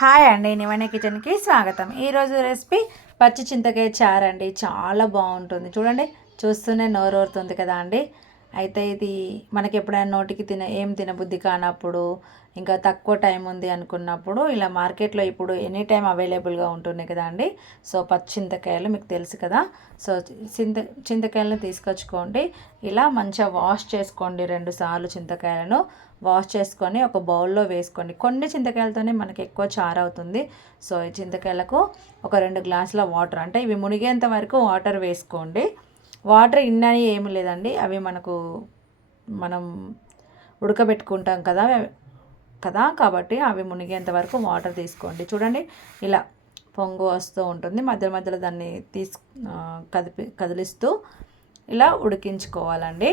Hi అండి నివణ కిచెన్కి స్వాగతం. ఈరోజు రెసిపీ పచ్చి చింతకాయ చారు అండి చాలా బాగుంటుంది. చూడండి చూస్తూనే నోరూరుతుంది కదా అండి. అయితే ఇది మనకి ఎప్పుడైనా నోటికి తిన ఏం తినబుద్ధి కానప్పుడు ఇంకా తక్కువ టైం ఉంది అనుకున్నప్పుడు ఇలా మార్కెట్లో ఇప్పుడు ఎనీ టైం అవైలబుల్గా ఉంటున్నాయి కదా అండి. సో పచ్చి చింతకాయలు మీకు తెలుసు కదా. సో చింత చింతకాయలను తీసుకొచ్చుకోండి. ఇలా మంచిగా వాష్ చేసుకోండి రెండు సార్లు చింతకాయలను. వాష్ చేసుకొని ఒక బౌల్లో వేసుకోండి. కొన్ని చింతకాయలతోనే మనకి ఎక్కువ చారు అవుతుంది. సో ఈ చింతకాయలకు ఒక రెండు గ్లాసుల వాటర్ అంటే ఇవి మునిగేంత వరకు వాటర్ వేసుకోండి. వాటర్ ఇన్నని ఏమి లేదండి. అవి మనకు మనం ఉడకబెట్టుకుంటాం కదా కదా కాబట్టి అవి మునిగేంత వరకు వాటర్ తీసుకోండి. చూడండి ఇలా పొంగు వస్తూ ఉంటుంది. మధ్య మధ్యలో దాన్ని తీసు కదిపి కదిలిస్తూ ఇలా ఉడికించుకోవాలండి.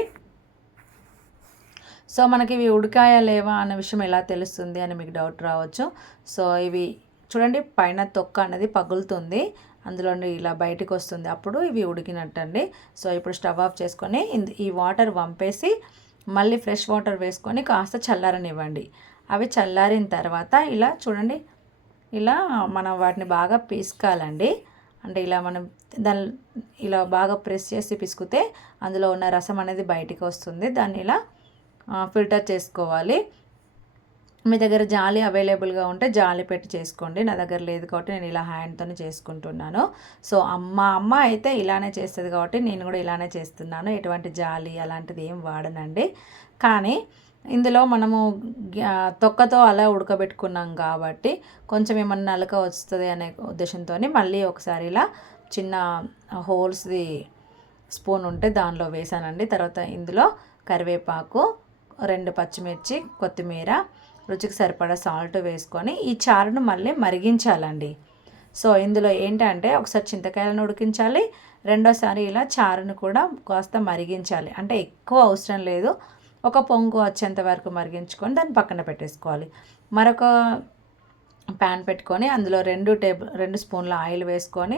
సో మనకి ఇవి ఉడికాయా లేవా అన్న విషయం ఎలా తెలుస్తుంది అని మీకు డౌట్ రావచ్చు. సో ఇవి చూడండి పైన తొక్క అనేది పగులుతుంది. అందులో ఇలా బయటకు వస్తుంది. అప్పుడు ఇవి ఉడికినట్టండి. సో ఇప్పుడు స్టవ్ ఆఫ్ చేసుకొని ఈ వాటర్ వంపేసి మళ్ళీ ఫ్రెష్ వాటర్ వేసుకొని కాస్త చల్లారనివ్వండి. అవి చల్లారిన తర్వాత ఇలా చూడండి ఇలా మనం వాటిని బాగా పీసుకోవాలండి అంటే ఇలా మనం దాని ఇలా బాగా ప్రెస్ చేసి పిసుకుతే అందులో ఉన్న రసం అనేది బయటికి వస్తుంది. దాన్ని ఇలా ఫిల్టర్ చేసుకోవాలి. మీ దగ్గర జాలి అవైలబుల్గా ఉంటే జాలి పెట్టి చేసుకోండి. నా దగ్గర లేదు కాబట్టి నేను ఇలా హ్యాండ్తోనే చేసుకుంటున్నాను. సో అమ్మ అమ్మ అయితే ఇలానే చేస్తుంది కాబట్టి నేను కూడా ఇలానే చేస్తున్నాను. ఎటువంటి జాలి అలాంటిది ఏం వాడనండి. కానీ ఇందులో మనము తొక్కతో అలా ఉడకబెట్టుకున్నాం కాబట్టి కొంచెం ఏమన్నా నలక వస్తుంది అనే ఉద్దేశంతో మళ్ళీ ఒకసారి ఇలా చిన్న హోల్స్ది స్పూన్ ఉంటే దానిలో వేసానండి. తర్వాత ఇందులో కరివేపాకు రెండు పచ్చిమిర్చి కొత్తిమీర రుచికి సరిపడా సాల్ట్ వేసుకొని ఈ చారును మళ్ళీ మరిగించాలండి. సో ఇందులో ఏంటంటే ఒకసారి చింతకాయలను ఉడికించాలి రెండోసారి ఇలా చారును కూడా కాస్త మరిగించాలి. అంటే ఎక్కువ అవసరం లేదు ఒక పొంగు వచ్చేంత వరకు మరిగించుకొని దాన్ని పక్కన పెట్టేసుకోవాలి. మరొక ప్యాన్ పెట్టుకొని అందులో రెండు టేబుల్ రెండు స్పూన్ల ఆయిల్ వేసుకొని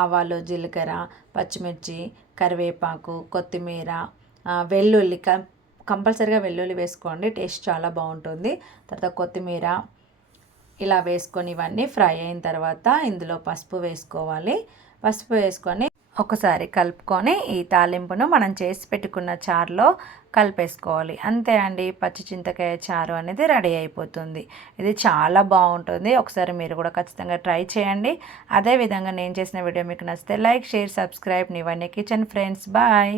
ఆవాలు జీలకర్ర పచ్చిమిర్చి కరివేపాకు కొత్తిమీర వెల్లుల్లి కంపల్సరీగా వెల్లుల్లి వేసుకోండి టేస్ట్ చాలా బాగుంటుంది. తర్వాత కొత్తిమీర ఇలా వేసుకొని ఇవన్నీ ఫ్రై అయిన తర్వాత ఇందులో పసుపు వేసుకోవాలి. పసుపు వేసుకొని ఒకసారి కలుపుకొని ఈ తాలింపును మనం చేసి పెట్టుకున్న చారులో కలిపేసుకోవాలి. అంతే అండి పచ్చి చింతకాయ చారు అనేది రెడీ అయిపోతుంది. ఇది చాలా బాగుంటుంది. ఒకసారి మీరు కూడా ఖచ్చితంగా ట్రై చేయండి. అదేవిధంగా నేను చేసిన వీడియో మీకు నచ్చితే లైక్ షేర్ సబ్స్క్రైబ్. నివన్నీ కిచెన్ ఫ్రెండ్స్. బాయ్.